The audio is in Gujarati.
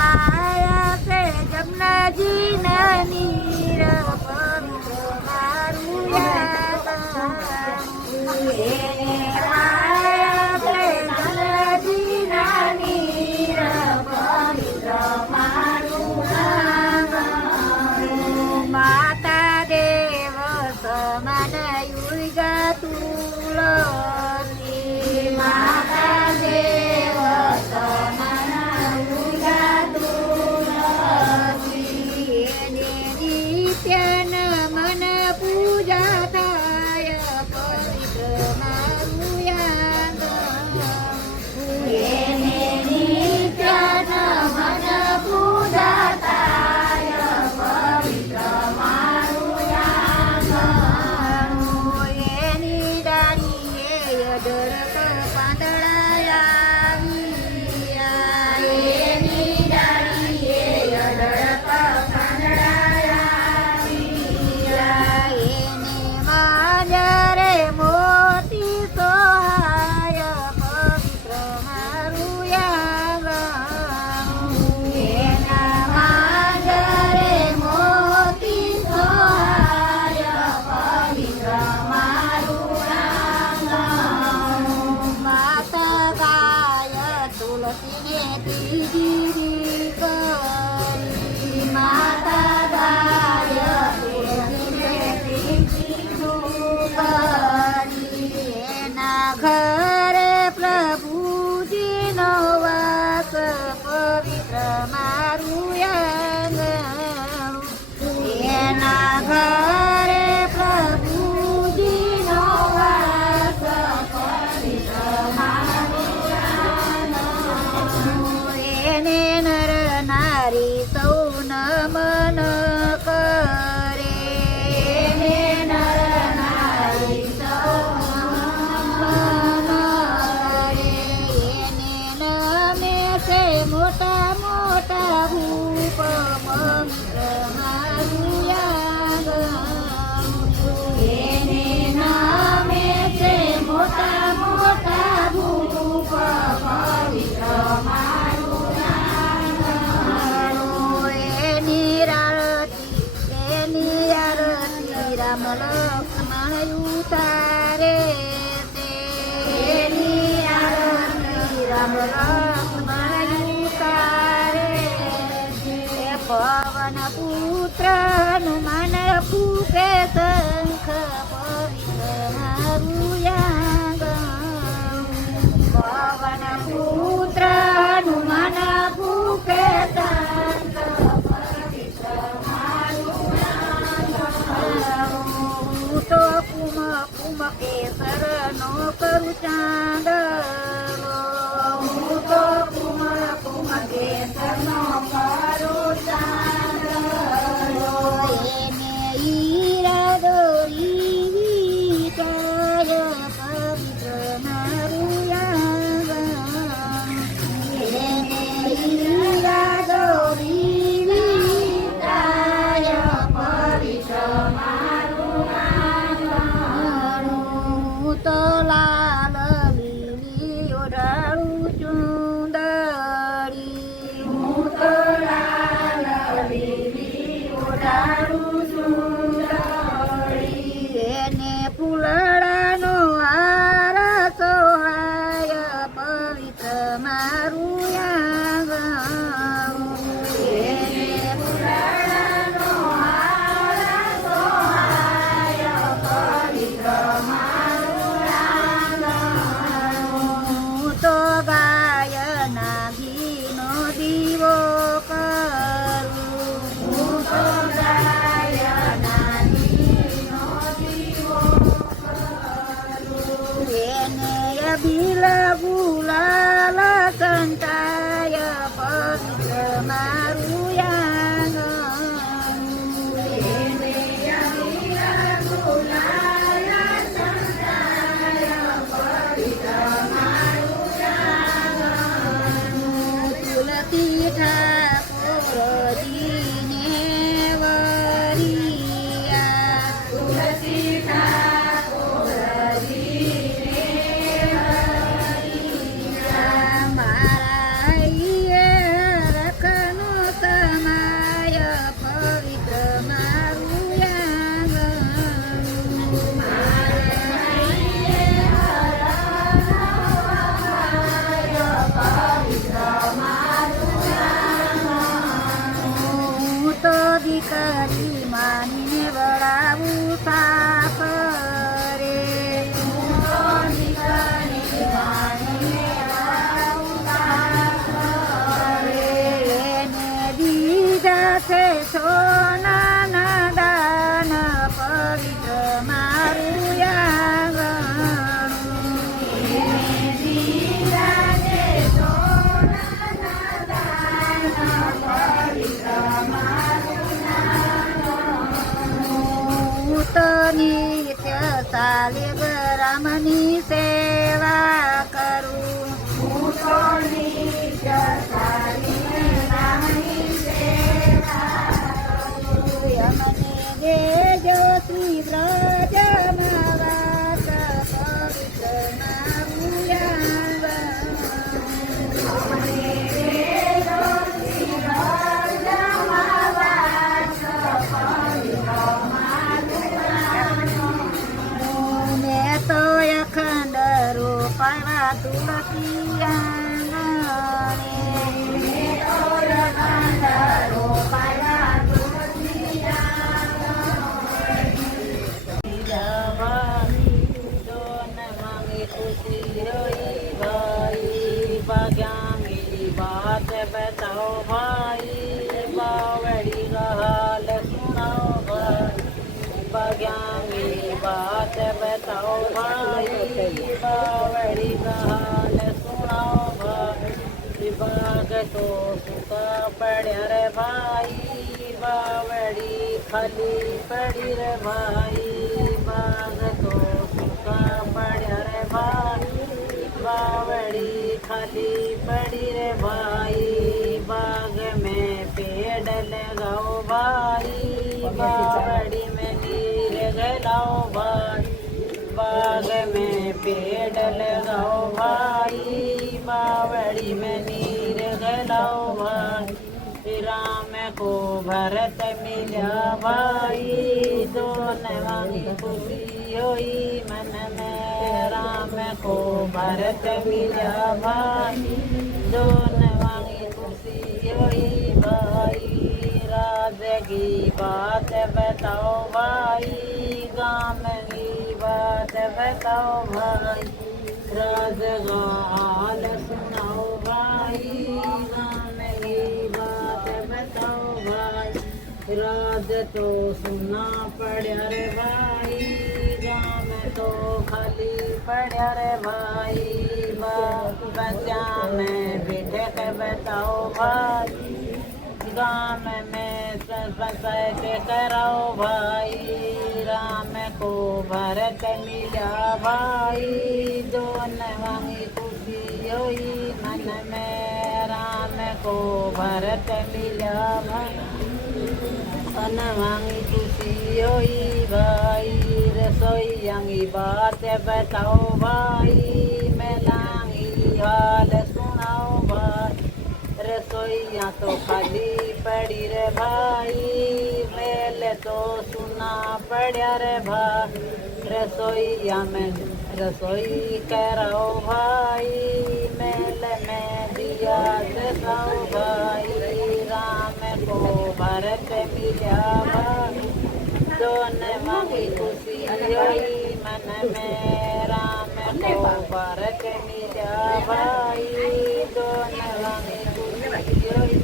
પાયા છે જમનાજીના નીર પવિત્ર મારું યાદ એને પાયા છે જમનાજીના નીર પવિત્ર મારું યાદ માતા દેવ સમાન યુગા તુલસી માતા દેવ સમાન યુગા તુલસી એને નિત્ય નમન પૂજા થાય પવિત્ર મારું યાદ એને નિત્ય નમન પૂજા થાય પવિત્ર મારું યાદ એની ડાળીએ અઢળક પાંદડા એની ડાળીએ અઢળક પાંદડા એને માજરે મોતી સોહાય પવિત્ર મારું યાદ એના માજરે મોતી સોહાય પવિત્ર મારું યાદ માતા ગાય તુલસીને ત્રીજી કરી માતા ગાય તુલસીને ત્રીજી કરી એના ઘરે પ્રભુજીનો વાસ પવિત્ર મારું યાદ એના ઘરે પ્રભુજીનો વાસ પવિત્ર મારું યાદ એને નર નારી સૌ નમન કરે એને નર નારી સૌ નમન કરે એને નમે છે મોટા મોટા ભૂપ પવિત્ર મારું યાદ એને નમે છે મોટા મોટા ભૂપ પવિત્ર મારું યાદ એની આરતી રામ લક્ષ્મણ ઉતારે છે એની આરતી રામ લક્ષ્મણ ઉતારે છે પવન પુત્ર હનુમાન ફૂકે શંખ પવિત્ર મારું યાદ પવન પુત્ર હનુમાન ફૂકે શંખ પવિત્ર મારું યાદ હું તો કુમ કુમ કેસર નો કરું ચાંદલો હું તો કુમ કુમ કેસર નો કરું ચાંદલો એને હીરા દોરી ચાય પવિત્ર મારું યાદ એને હીરા દોરી ચાય પવિત્ર મારું યાદ હું તો લાલ લીલી ઓઢાડું ચુંદડી હું તો લાલ લીલી ઓઢાડું ચુંદડી એને ફૂલડાનો હાર સોહાય પવિત્ર મારું યાદ એને ફૂલડાનો હાર સોહાય પવિત્ર મારું યાદ હું તો ગાયના ઘીનો દીવો કરું હું તો ગાયના ઘીનો દીવો કરું એને અભિલ ગુલાલ સંતાય પવિત્ર મારું યાદ એને અભિલ ગુલાલ સંતાય પવિત્ર મારું યાદ તુલસી ઠાકોરજીને વરિયા તુલસી ઠાકોરજીને વરિયા મારા છો નાના દાન પવિત્ર મારું આંગણું. બિરાજે છો નાના દાન પવિત્ર મારું આંગણું. હું તો નિત્ય શાલિગ્રામની સેવા કરું. હું તો નિત્ય શાલિગ્રામની સેવા કરું. યમને દેજો શ્રી વ્રજમાં વાસ પવિત્ર મારું આંગણું. અમને દેજો શ્રી વ્રજમાં વાસ પવિત્ર મારું આંગણું. મેં તો અખંડ રૂપવા તુલસી આંગણે. મેં તો અખંડ રૂપવા તુલસી આંગણે. भाग्यांगी बात बताओ भाई बावड़ी हाल सुनाओ भाई भाग्यांगी बात बताओ भाई बावड़ी हाल सुनाओ भाई बाग तो सुखा पड़ा रे भाई बावड़ी खाली पड़ी रे भाई बाग तो सुखा पड़ा रे भाई बावड़ी खाली पड़ी रे भाई बाग में पेड़ लगाओ भाई बावड़ी में नीर गलाओ भाई बाग में पेड़ लगाओ भाई बावड़ी में नीर गलाओ भाई राम को भरत मिला भाई दोनों वाली खुशी होई मन में राम को भरत मिला भाई दोनों वाली खुशी होई भाई राज की बात बताओ भाई गाँव की बात बताओ भाई राज का हाल सुनाओ भाई गाँव की बात बताओ भाई राज तो सुना पड़ा रे भाई गाँव में तो खाली पड़ा रे भाई बच्चा में बैठे के बताओ भाई गाँव में के कराओ भाई राम को भरत मिला भाई दोनों वाली खुशी होई मन में राम को भरत मिला भाई वांगी खुशी होई भाई रसोई बात बताओ भाई मेलांगी हाल सुनाओ भाई रसोईया तो खाली पड़ी रे भाई मेल तो सुना पड़ा रे भाई रसोईया में रसोई कराओ भाई मेल में दिया जलाओ भाई राम को भरत मिला भाई दोनों वाली खुशी होई मन में राम को भरत मिला भाई दोनों वाली खुशी होई